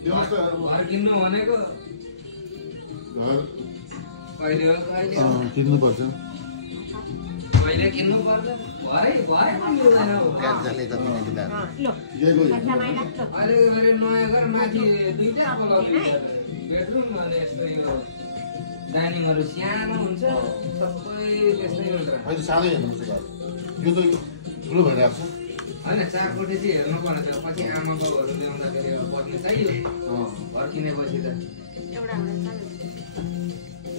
घर किन्नु भनेको किन्नुपर्छ मैले किन्नु पर्छ भरे मिल्दैन अहिले मेरो नयाँ घर माथि दुईटा बेडरुम अनि यस्तो यो डाइनिङहरू सानो हुन्छ सबै त्यस्तै हुन्छ अहिले सानै हेर्नुपर्छ यो त ठुलो भइरहेको छ होइन चारकोटे चाहिँ हेर्नु पर्ने थियो पछि आमा बाउहरू ल्याउँदाखेरि अब बस्नु चाहियो घर किनेपछि त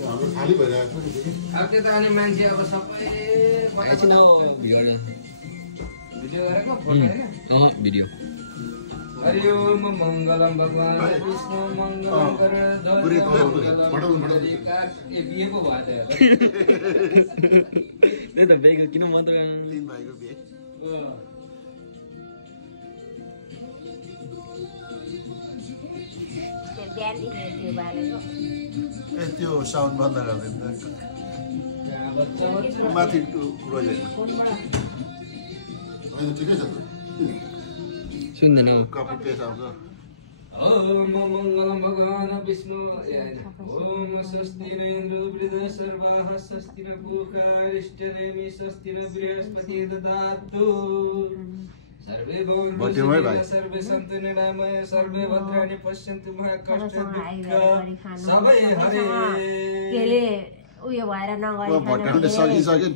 हाम्रो खाली भइरहेको छ अब त्यो त अनि मान्छे अब सबै भिडियो गरेको फोटो होइन भिडियो हरि ओम मङ्गलम भगवान् विष्णु मङ्गलम कर बिहे पो भयो त्यही त बेग किन मात्र तीन भाइको बिहे त्यो साउन्ड बन्द गरिदिनु माथि ठिकै छ सुन्दैन कपी पेस्ट आउँछ ओम मङ्गलम भगवान् विष्णु ओम स्वस्ति न इन्द्र वृद्ध सर्वाः स्वस्ति न पूषा अरिष्टनेमि स्वस्ति न बृहस्पति ददातु सर्वे भवन्तु सर्वे सन्तु निरामय सर्वे भद्राणि पश्यन्तु मा कष्ट दुःख सबै हरे केले उयो भएर नगरी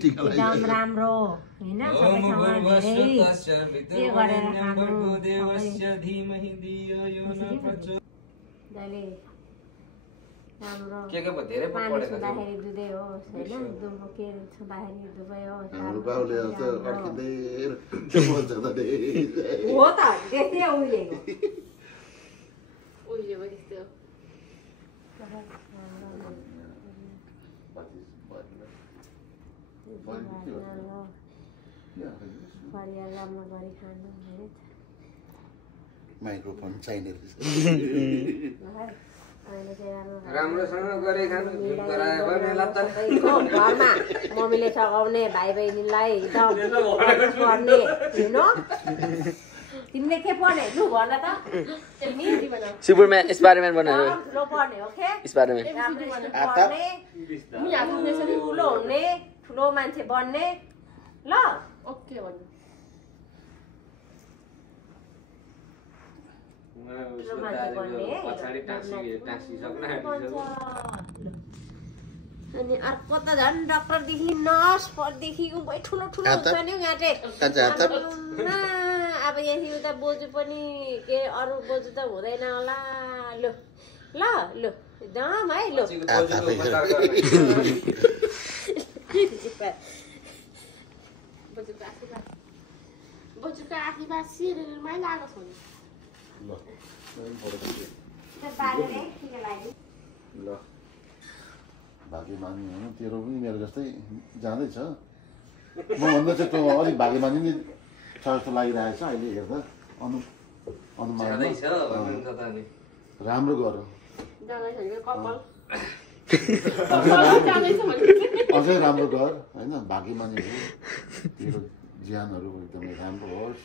एकदम राम्रो हैन देवस्य धीमहि धियो यो न प्रचोदयात् राम्रो के पो धेरै पो पढेको सुन्दाखेरि दुधै होस् हैन दुधको के सुन्दाखेरि दुधै होस् हाम्रो बाउले त अड्किँदै बोल्छ त हो त त्यस्तै उहिलेको त्यस्तो परिवार राम्रो गरी खानु हैन माइक्रोफोन चाहिने राम्रोसँग गरे खानु गरायो भने लत्ता घरमा मम्मीले सघाउने भाइ बहिनीलाई एकदम पर्ने हेर्नु तिमीले के पर्ने लु भन त सुपरम्यान स्पाइडरम्यान बनायो ठुलो पर्ने हो के स्पाइडरम्यान ठुलो हुने ठुलो मान्छे बन्ने ल ओके भन्नु अनि अर्को त झन् डाक्टरदेखि नर्स देखि ठुलो ठुलो हुन्छ नि यहाँ अब यहाँ उता बोजू पनि के अरू बोजू त हुँदैन होला लु ल लु एकदम है लु बोजूको आशीर्वाद सिरियलमै लागेको छ ल भाग्यमानी होइन तेरो पनि मेरो जस्तै जाँदैछ म भन्दा चाहिँ तँ अलिक भाग्यमानी नै छ जस्तो लागिरहेको छ अहिले हेर्दा अनुमान राम्रो गर अझै राम्रो गर होइन भाग्यमानी हो तेरो ज्यानहरू एकदमै राम्रो होस्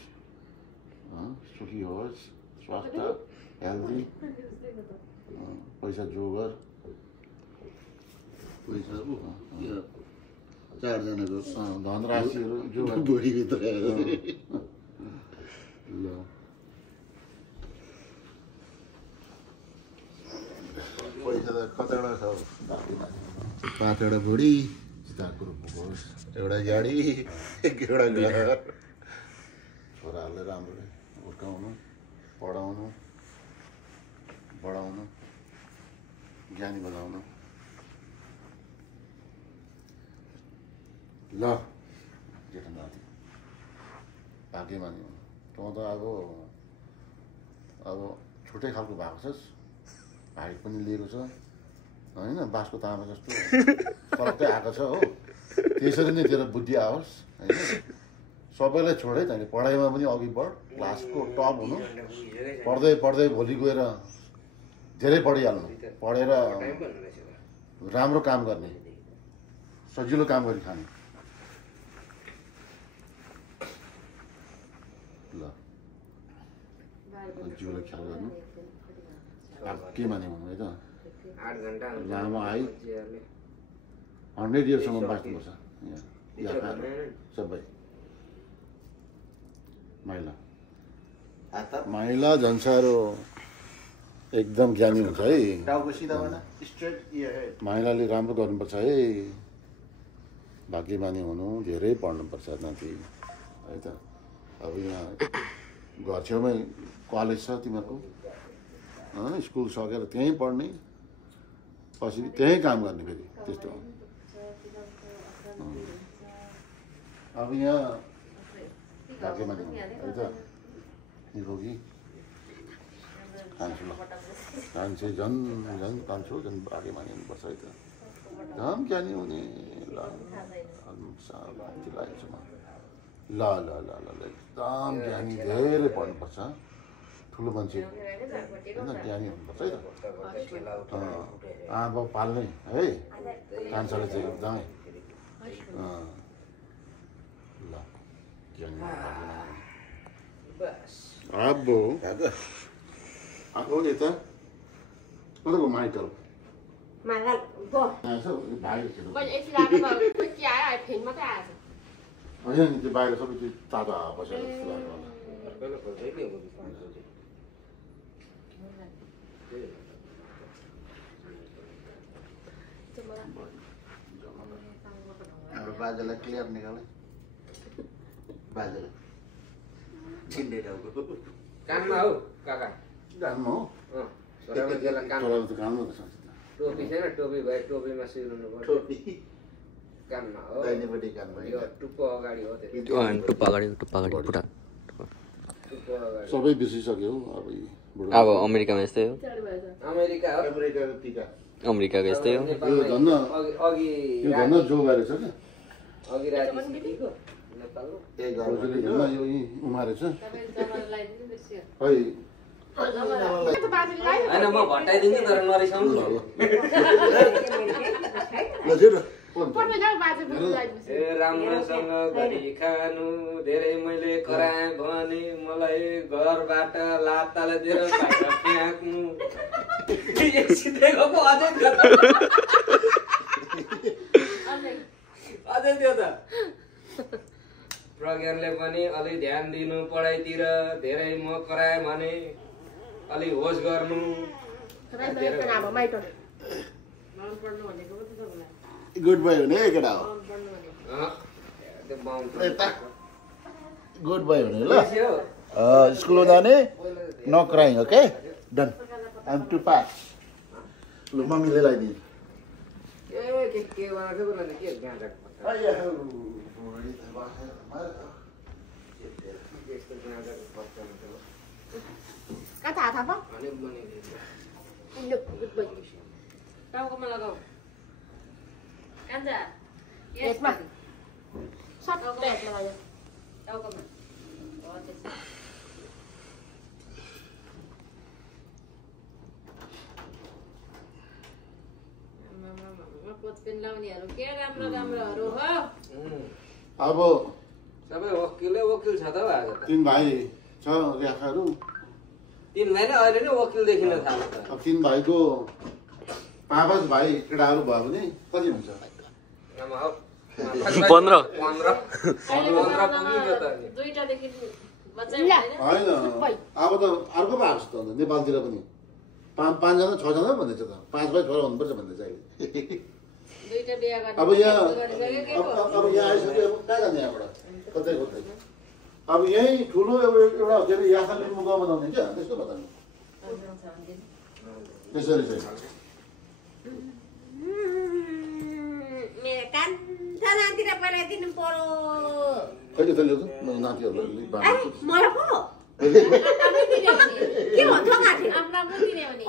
सुखी होस् स्वास्थ्य हेल्दी पैसा जोगर पैसा चारजनाको धनराशिहरू जोगर बुढीभित्र ल पैसा त कतिवटा छ 5वटा बुढी सीताको रूपमा होस् एउटा गाडी एउटा घर छोराहरूले राम्ररी हुर्काउनु पढाउनु बढाउनु ज्ञानी बनाउनु ल जेठा नाति भाग्यमानी तँ त अब छुट्टै खालको भएको छस् हाइट पनि लिएको छ होइन बाँसको तामा जस्तो फरकै आएको छ हो त्यसरी नै तेरो बुद्धि आओस् होइन सबैलाई छोडै तैँले पढाइमा पनि अघि बढ क्लासको टप हुनु पढ्दै पढ्दै भोलि गएर धेरै पढिहाल्नु पढेर राम्रो काम गर्ने सजिलो काम गरी खाने ल जिउलाई ख्याल गर्नु के माने भन्नु है त 8 घण्टा लामो आइ 100 इयरसम्म बाँच्नुपर्छ यहाँ सबै महिला झन् साह्रो एकदम ज्ञानी हुन्छ है महिलाले राम्रो गर्नुपर्छ है भाग्यमानी हुनु धेरै पढ्नुपर्छ नाति है त अब यहाँ घर छेउमै कलेज छ तिमीहरूको स्कुल सकेर त्यहीँ पढ्ने पछि त्यहीँ काम गर्ने फेरि त्यस्तो अब यहाँ भाग्यमानी है त निरोगी कान्छो कान्छे झन् कान्छो झन् भाग्यमानी हुनुपर्छ है त झन् ज्ञानी हुने ल लागेको छ ल ल ल ल एकदम ज्ञानी धेरै पढ्नुपर्छ ठुलो मान्छे होइन ज्ञानी हुनुपर्छ है त आमा पाल्ने है कान्छाले चाहिँ एकदमै ल ज्ञानी अब्बो आएको नि त कता Michael Mà cô sao bài Coi em ra cái bờ cái trái này thịnh mất à. 아니 이제 바이를 서로 이제 따다 보셔. बाजालाई clear निकाले बाजालाई छिन्डे टाउको कानमा हौ काका कानमा हो छोराले त्यसलाई काम छोराले त कानमा त सक्छ टोपी छैन टोपी भए टोपीमा सिउनु पर्छ टोपी कानमा हो दाहिनेपट्टि कानमा यो टुप्पो अगाडि हो त्यो टुप्पा अगाडि पुरा टुप्पो अगाडि सबै बिर्सिसक्यो अब अब अमेरिकामा यस्तै हो अमेरिका हो अमेरिकाको टिका अमेरिकाको यस्तै हो यो धन्न अघि यो धन्न जो गरेछ के अघि राति नेपालको हजुरले धन्न यो उमारेछ खै हैन म भटाइदिन्छु तर नरिसाउनु ए राम्रोसँग गरी खानु धेरै मैले कराए भने मलाई घरबाट लात्ताले दिएर बाहिर फ्याँक्नु एकसितैको पो अझै थियो त अझै थियो त प्रज्ञानले पनि अलि ध्यान दिनु पढाइतिर धेरै म कराए भने अलि होस गर्नु गुड बोय हुने केटा हो गुड बोय हुने ल स्कुल जाने no crying okay done I am to pass ल मम्मीले लगाइदिनु के बनाएको बनाउने के गाँजा Kata apa? अनि बनाइदिन्छु Look, good boy. Tahu kemana kau? Kanja. Yes, mah. Sat deh namanya. Tahu kemana? Oh, yes. Mama, potpin launiहरू के राम्रो राम्रोहरू हो अब सबै वकिल छ त भएको त तीन भाइ छ रेखाहरू तीन भाइ नै अहिले नै वकिल देखिन थाल्यो त अब तीन भाइको 5 भाइ केटाहरू भयो भने कति हुन्छ आमा हो 15 पुग्यो त अनि दुईटादेखि बच्चा हुँदैन होइन अब त अर्को पो आएको छ त नेपालतिर पनि 5 जना 6 जना भन्दैछ त 5 भाइ छोरा हुनुपर्छ भन्दैछ अहिले दुईटा बिहे गर्ने अब यहाँ अब यहाँ आइसक्यो अब कहाँ जाने यहाँबाट कतै कतै अब यहीँ ठुलो एउटा के अरे याखा लिम्बू गाउँ बनाउने क्या त्यस्तो बताउनु त्यसरी चाहिँ मेरो कान्छा नातिर पहिला दिनु पर्यो कहिले कहिले त नातिहरूलाई अरे मलाई पो के भन्छ गाथे आफ्नो आफ्नो दिने हो नि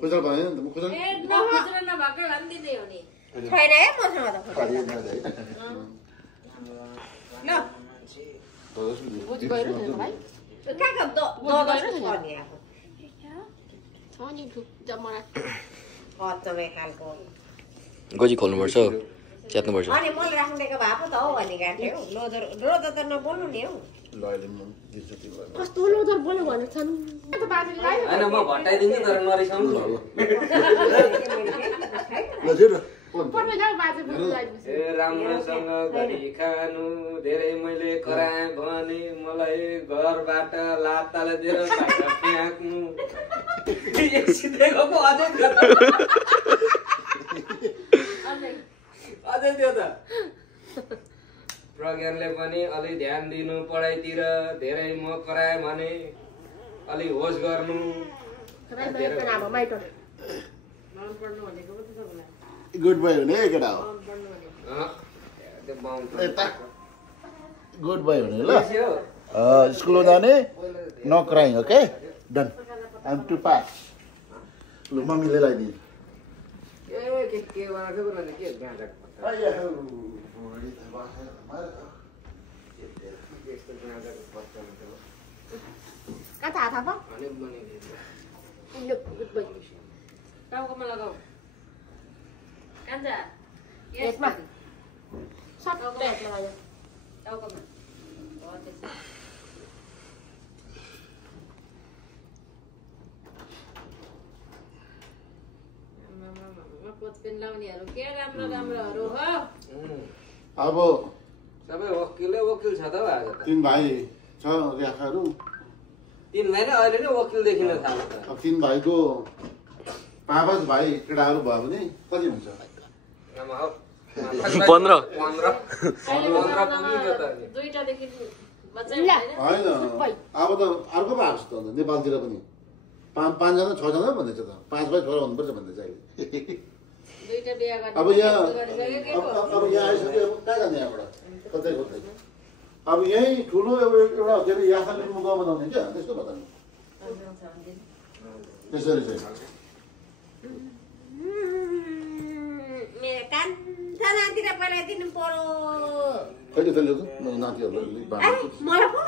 खुजल भएन नि त म खुजल ए नखुजुरा नभएकोलाई पनि दिने हो नि छैन है मसँग त ल बुझ गएर भाइ कहाँ गर्ने अब छ नि जमरा कचरे खालको गोजी खोल्नुपर्छ हौ च्यात्नुपर्छ अनि मैले राख्नु दिएको भए पो त हौ भन्ने गाँठे हौ रोज त नबोल्नु नि हौ ल अहिले म दिन्छु तिमीलाई कस्तो लोदर बोल्यो भने छन् त बाजेले लायो हैन म भट्टाइदिन्छु तर नरिसाउनु ल जेर पर्ने जाऊ बाजे बोल्नु लाइदिन्छ ए राम्रोसँग गरी खानु धेरै मैले कराए भने मलाई घरबाट लात्ताले दिएर बाहिर फ्याँक्नु एकसितैको पो अझै थियो अझै थियो त प्रज्ञानले पनि अलि ध्यान दिनु पढाइतिर धेरै म कराए भने अलि होस गर्नु गुड बोय हुने केटा हो त्यो बाउन्ड गुड बोय हुने ल स्कुल जाने no crying okay done I am to pass ल मम्मीले लगाइदिनु के बनाएको भने के गाँजा कता हात थाप अनि बनाइदिन्छ लो गुड बोय टाउकोमा लगाऊ कान्छा यसमा सबै हातमा लगाऊ टाउकोमा हो त्यसै कोचपेन लाउनेहरू के राम्रो राम्रोहरू हो अब सबै वकिल छ त आज त 3 भाइ छ रेखाहरू 3 भाइ नै अहिले नै वकिल देखिन थाल्यो त अब 3 भाइको 5 भाइ केटाहरू भयो भने कति हुन्छ 15 पुग्यो त दुईटा देखि बच्चा होइन अब त अर्को पो आएको छ त नेपालतिर पनि 5 जना 6 जना भन्दैछ त 5 भाइ छोरा हुनुपर्छ भन्दैछ अहिले दुईटा बिहे गर्ने अब यहाँ अब यहाँ आइसक्यो अब कहाँ जाने यहाँबाट कतै कतै अब यहीँ ठुलो एउटा के अरे यासा लिम्बू गाउँ बनाउने क्या त्यस्तो बताउनु त्यसरी चाहिँ मेरो कान्छा नातिलाई पहिला दिनु पर्यो कहिले कहिले नातिहरूलाई मलाई पो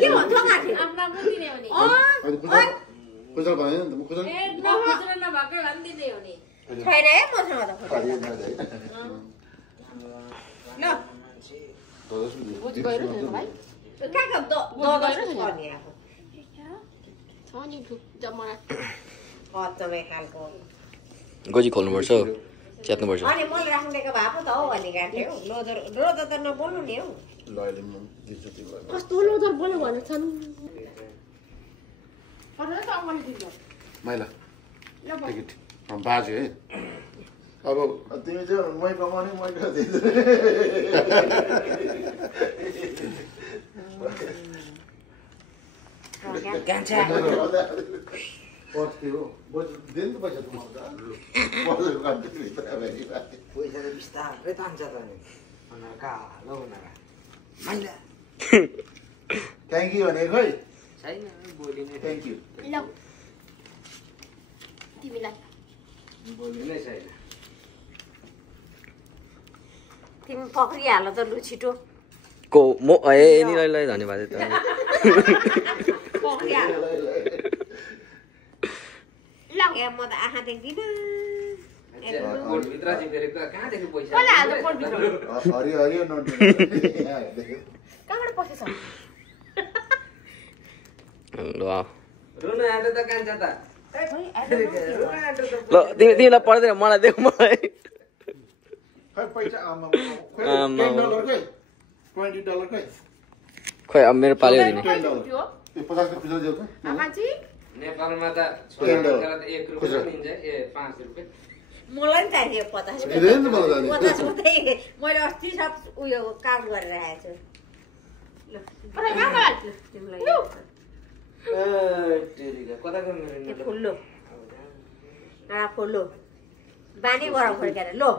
के भन्छ गाँठी आफ्नो आफ्नो दिने हो नि खुजल भएन नि त म खुजल ए नखुजुरा नभएकै भए पनि दिने हो नि छैन है मसँग त ल बुझ गएर नि भाइ कहाँ गर्ने अब छ नि जमरा कचमै खालको गोजी खोल्नुपर्छ हौ च्यात्नुपर्छ अनि मैले राख्नु दिएको भए पो त हौ भन्ने गाँठे हौ रोदर त नबोल्नु नि हौ ल अहिले म दिन्छु तिमीलाई कस्तो लोदर बोल्यो भने छन् पर्ने त अगाडि दिन्छ माइला टिकट बाजे है अब तिमी चाहिँ मै कमाउने मै दिन्छु गाँठा पर्थ्यो दिनु पैसा पैसा त बिस्तारै तान्छ त नि कालो बनाएर माइला थ्याङ्क यू भने खोइ छैन बोलिने थ्याङ्क यू ल तिमीलाई बोलिनै छैन तिमी पक्रिहाल त लु छिटो को म ए निलाई धन्यवाद त पक्रिहाल ल म त आँखा देख्दिनँ कोटभित्र चाहिँ फेरि कहाँदेखि पैसा कसले हाल्छ कोटभित्र हरियो हरियो नोट कहाँबाट पसेछ ल रुन आँटो त कान्छ त रुन आँटो त ल तिमीलाई पढ्दैन मलाई देऊ मलाई खै पैसा $10 खै खोइ अब मेरो पाल्यो दिने $10 ए 50 को पिज्जा दियो त आमाजी नेपालमा त छोराको त 1 रुपैयाँ दिन्छ ए 5 रुपैयाँ मलाई पनि चाहियो 50 धेरै नि मलाई जाने 50 रुपैयाँ मैले अस्ति सब उयो काम गरेर आएको छु अरे कहाँबाट तिमीलाई टेरिका कताको मेरो फुल्लो फुल्लो बानी गरम फर्केर लो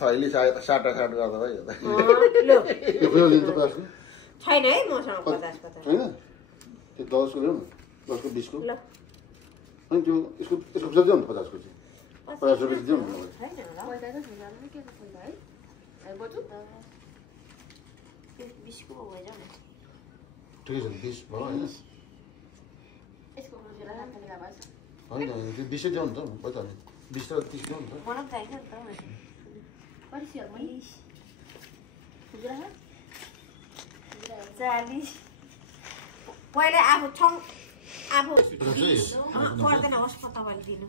थैली साटा गर्दा भयो लो यो खुला दिन्छ 50 को छैन है मसँग 50 हैन त्यो 10 को ल्याउनु 10 को 20 को ल अनि त्यो यसको पिज्जा दिनु 50 को चाहिँ 50 रुपैयाँ दिनु मलाई छैन होला पैसा त छैन के पैसा है है बजु 20 को हो जाऊ न ठिकै छ 20 भयो हैन यसको खुजुरा हात लगा भएछ हैन त्यो 20 दिनु नि त पैसा नि 20 र 30 दिनु नि त मलाई पनि चाहिन्छ नि त कति सियर मैले खुजुरा हात 40 पहिले आफू पर्दैन होस् म तपाईँले दिनु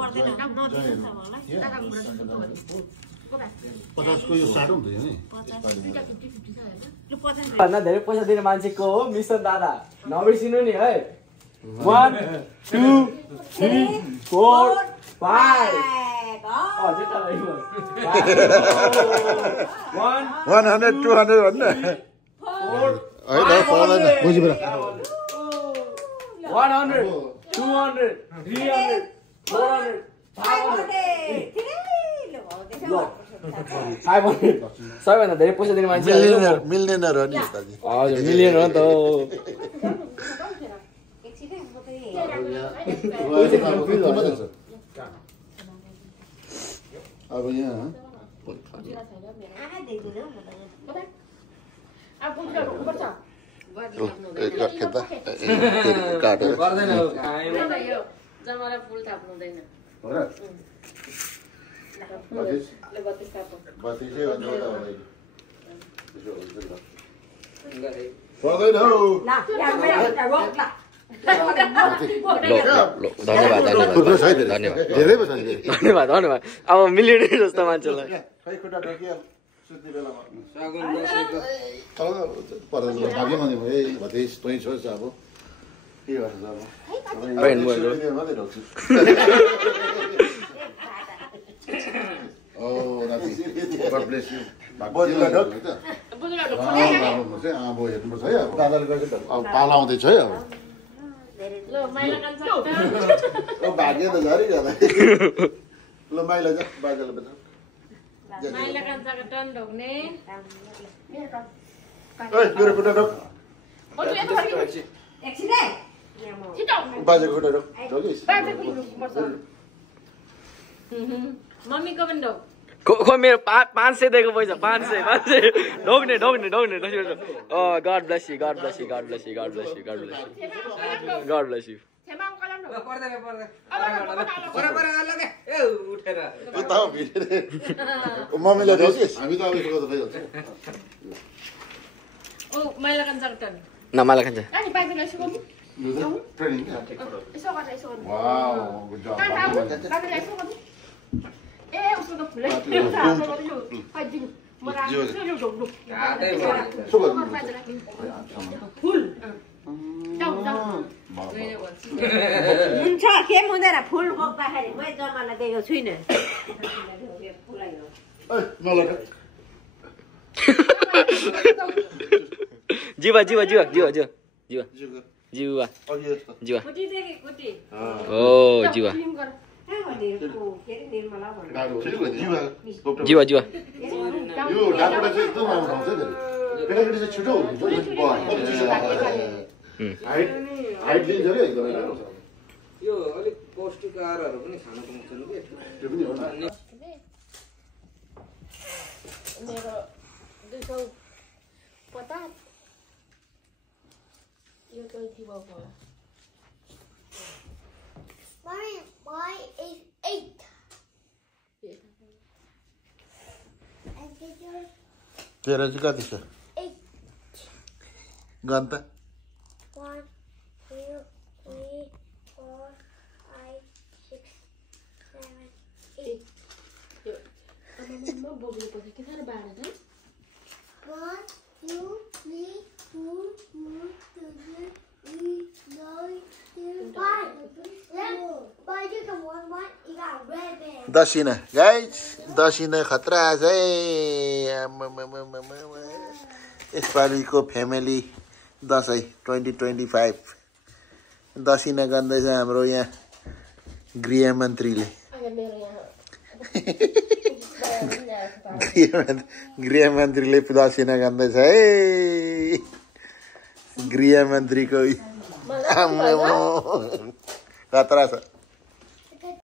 पर्दैन नदिनु मलाई 50 को यो 60 हुँदैन नि भन्दा धेरै पैसा दिने मान्छेको हो मिसन दादा नबिर्सिनु नि है 1 2 3 4 5 अझै त रह्यो 100 200 भन्नु 4 है त पाउँदैन बुझि बरा 100 200 300 400 500 सबैभन्दा धेरै पैसा दिने मान्छे मिलियनर हो नि उस्तादजी हजुर मिलियन हो नि त अब यहाँ काटेर गर्दैन जमारा फुल थाप्नु हुँदैन धन्यवाद अब मिलियन जस्तो मान्छेलाई पाला आउँदैछ है अब भाग्य त झरी गर्दा ल माइला जा बाजाले बेच माइला कान्छाको टन ढोक्ने मेरो खुट्टा ढोक बटु यता फर्किनु एकछिन है छिटो बाजे खुट्टा ढोक ढोकिस मम्मीको पनि ढोक खो मेरो 500 दिएको पैसा 500 ढोक्ने गॉड ब्लेस यू छेमा अङ्कल पर्दैन ए उठेर मम्मीले ढोकिस हामी त अब यसो गर्दा भइहाल्छ ओ माइला कान्छाको टन नमाला खान्छ अनि बाजेलाई यसो गर्नु ट्रेनिङ यसो गर्नु वाउ गुड जब बाजेलाई यसो गर्नु ए उसको त फुलै फाइदिनु म राख्छु फुल हुन्छ के हुँदैन फुल बोक्दाखेरि मै जमालाई दिएको छुइनँ जीवा ओ जीवा छिटो हाइट लिन्छ रे एकदमै राम्रो छ यो अलिक पौष्टिक आहारहरू पनि खान पाउँछन् के त्यो पनि हो न मेरो 250 यो त थियो होला Why is 8? तेरा चाहिँ कति छ 8. गन्ता 1, 2, 3, 4, 5, 6, 7, 8. म बोक्नु पर्छ के साह्रो बाह्र छ 1, 2, 3, 4, 5. दसिना गाइस दसिना खतरा छ है यसपालिको फ्यामिली दसैँ 2025 दसिना गर्दैछ हाम्रो यहाँ गृहमन्त्रीले गृहमन्त्रीले दसिना गर्दैछ है गृहमन्त्रीको खतरा छ